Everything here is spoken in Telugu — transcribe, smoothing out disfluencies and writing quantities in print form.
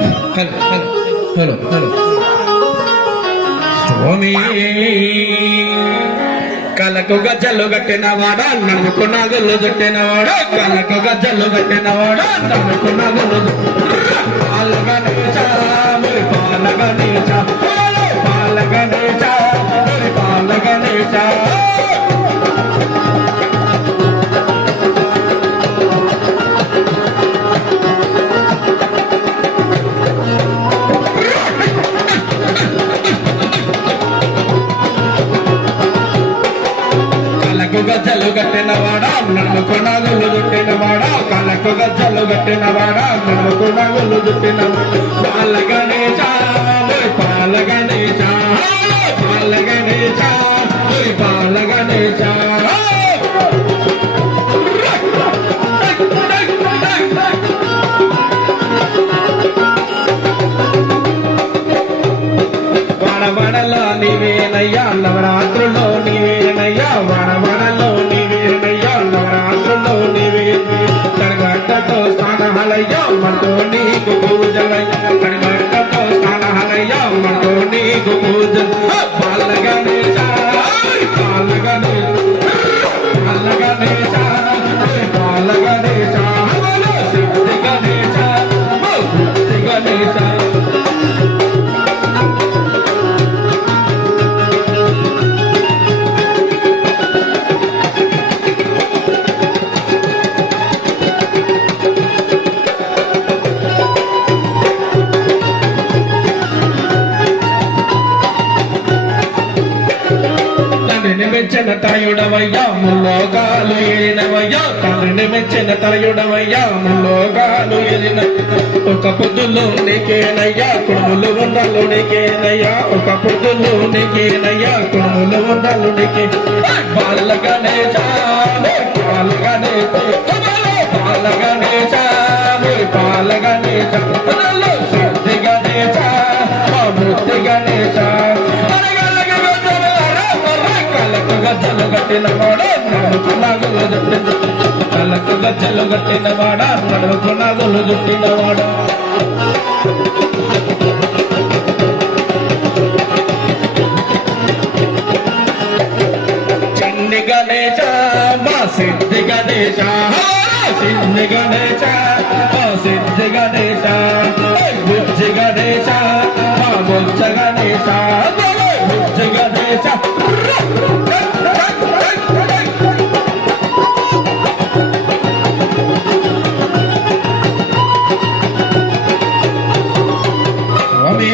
హలో హలో స్వామి కళ్ళకు గజ్జలు కట్టినవాడా నడుముకు నాగులు చుట్టినవాడా కళ్ళకు గజ్జలు కట్టినవాడా నడుముకు నాగులు పాలగనేచా మరి పాలగనేచా పాలగనేచా మరి పాలగనేచా గజ్జలు కట్టినవాడా నడుముకు నాగులు చుట్టినవాడా కళ్ళకు గజ్జలు కట్టినవాడా నడుముకు నాగులు చుట్టిన పాలగనేచా పాలగనేచా పాలగనేచా పాలగనేచా వడవడలో నీవేనయ్యా నవరాత్రులో నీవేనయ్యా వడవడలో నీవేనయ్యా నవరాత్రులో నీవే కడగట్టతో స్నానహలయ్యా మనతో నీకు పూజలయ్యా కడగట్టతో స్నానహలయ్యా మనతో నీకు పూజలు పాలగనేచా పాలగనేచా పాలగనేచా పాలగనేచా సిద్ధి గణేశా సిద్ధి గణేశా మెచ్చిన తయుడవయ్యా ముల్లోకాలు ఏలినవయ్యా తండ్రిని మెచ్చిన తయుడవయ్యా ముల్లోకాలు ఏలిన ఒక పొద్దులు నీకేనయ్యా కుడుములు ఉండలు నీకేనయ్యా ఒక పొద్దులు నీకేనయ్యా కుడుములు ఉండలు నీకే పాలగనేచా పాలగనేచా పాలగనేచా పాలగనేచా సిద్ధి గణేశా బుద్ధి గణేశా గజ్జలు కట్టినవాడా నడుముకు నాగులు చుట్టిన కళ్ళకు గజ్జలు కట్టినవాడా నడుముకు నాగులు చుట్టినవాడా చిన్ని గణేశ మా సిద్ధి గణేశ సిద్ధి గణేశ మా సిద్ధి గణేశ బుజ్జి గణేశ మా బుజ్జ గణేశ బుజ్జి గణేశ స్వామి